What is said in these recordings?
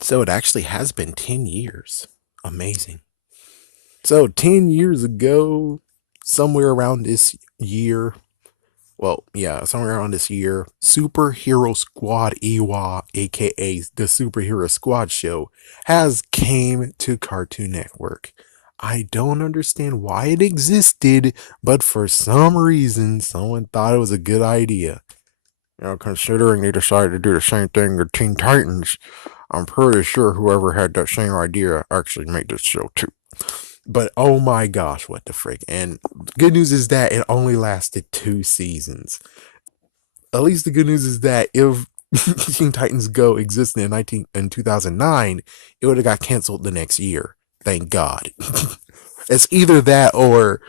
So it actually has been 10 years. Amazing. So 10 years ago, somewhere around this year, well, yeah, somewhere around this year, Superhero Squad EWA, aka the Superhero Squad show, has came to Cartoon Network. I don't understand why it existed, but for some reason, someone thought it was a good idea. Considering they decided to do the same thing with Teen Titans, I'm pretty sure whoever had that same idea actually made this show too. But oh my gosh, what the frick. And good news is that it only lasted 2 seasons. At least the good news is that if Teen Titans Go existed in 2009, it would have got canceled the next year. Thank God. It's either that or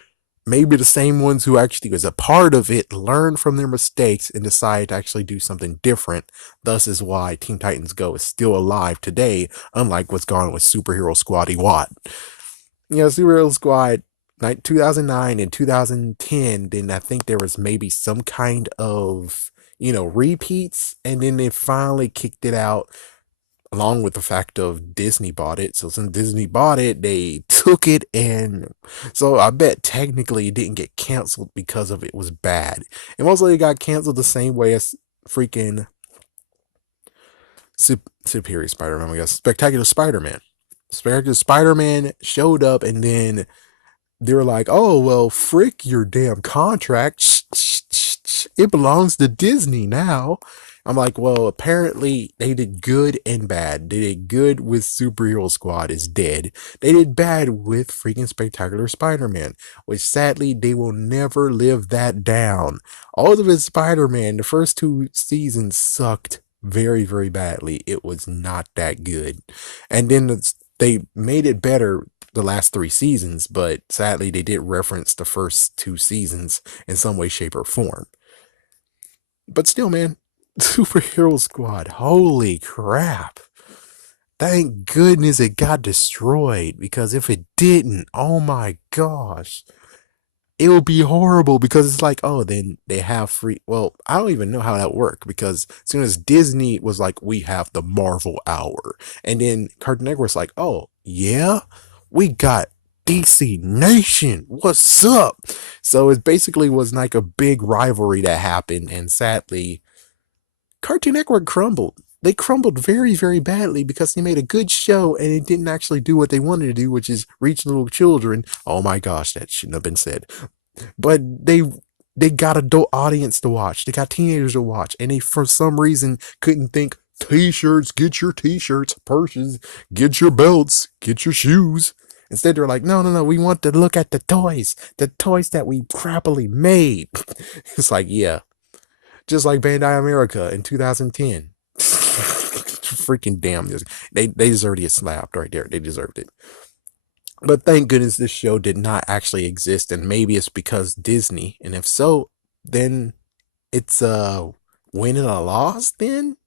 maybe the same ones who actually was a part of it learned from their mistakes and decided to actually do something different. Thus is why Teen Titans Go is still alive today, unlike what's gone on with Superhero Squad Watt. Superhero Squad 2009 and 2010, then I think there was maybe some kind of, repeats, and then they finally kicked it out along with the fact of Disney bought it. So since Disney bought it, they took it, and so I bet technically it didn't get canceled because of it was bad. And mostly it got canceled the same way as freaking Superior Spider-Man, I guess. Spectacular Spider-Man. Spectacular Spider-Man showed up, and then they were like, "Oh well, frick your damn contract. It belongs to Disney now." I'm like, well, apparently they did good and bad. They did good with Superhero Squad is dead. They did bad with freaking Spectacular Spider-Man, which sadly they will never live that down. All of his Spider-Man, the first 2 seasons sucked very, very badly. It was not that good. And then they made it better the last 3 seasons, but sadly they did reference the first 2 seasons in some way, shape, or form. But still, man, Superhero Squad, holy crap. Thank goodness it got destroyed, because if it didn't, oh my gosh, it would be horrible, because it's like, oh, then they have free. Well, I don't even know how that worked, because as soon as Disney was like, we have the Marvel Hour, and then Cartoon Network's like, oh, yeah, we got DC Nation. What's up? So it basically was like a big rivalry that happened, and sadly, Cartoon Network crumbled. They crumbled very, very badly because they made a good show and it didn't actually do what they wanted to do, which is reach little children. Oh my gosh, that shouldn't have been said. But they got adult audience to watch. They got teenagers to watch, and they for some reason couldn't think t-shirts, get your t-shirts, purses, get your belts, get your shoes. Instead, they're like, no, no, no, we want to look at the toys that we crappily made. It's like, yeah, just like Bandai America in 2010. Freaking damn, they deserved to get slapped right there. They deserved it. But thank goodness this show did not actually exist, and maybe it's because Disney. And if so, then it's a win and a loss then.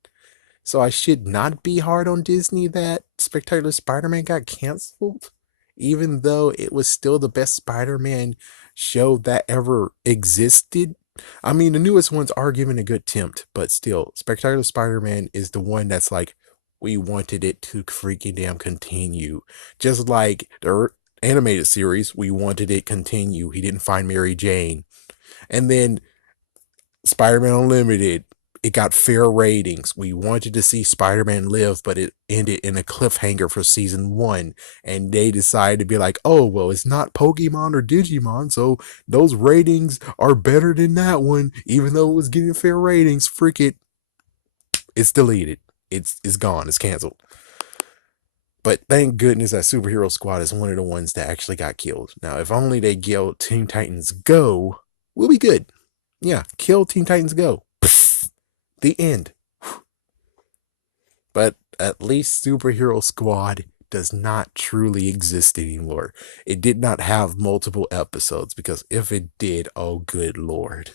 So I should not be hard on Disney that Spectacular Spider-Man got canceled, even though it was still the best Spider-Man show that ever existed. I mean, the newest ones are given a good attempt, but still, Spectacular Spider-Man is the one that's like, we wanted it to freaking damn continue. Just like the animated series, we wanted it continue. He didn't find Mary Jane. And then Spider-Man Unlimited, it got fair ratings. We wanted to see Spider-Man live, but it ended in a cliffhanger for season 1. And they decided to be like, oh, well, it's not Pokemon or Digimon, so those ratings are better than that one, even though it was getting fair ratings. Freak it. It's deleted. It's gone. It's canceled. But thank goodness that Superhero Squad is one of the ones that actually got killed. Now, if only they kill Teen Titans Go, we'll be good. Yeah, kill Teen Titans Go. The end. But at least Superhero Squad does not truly exist anymore. It did not have multiple episodes, because if it did, oh good lord.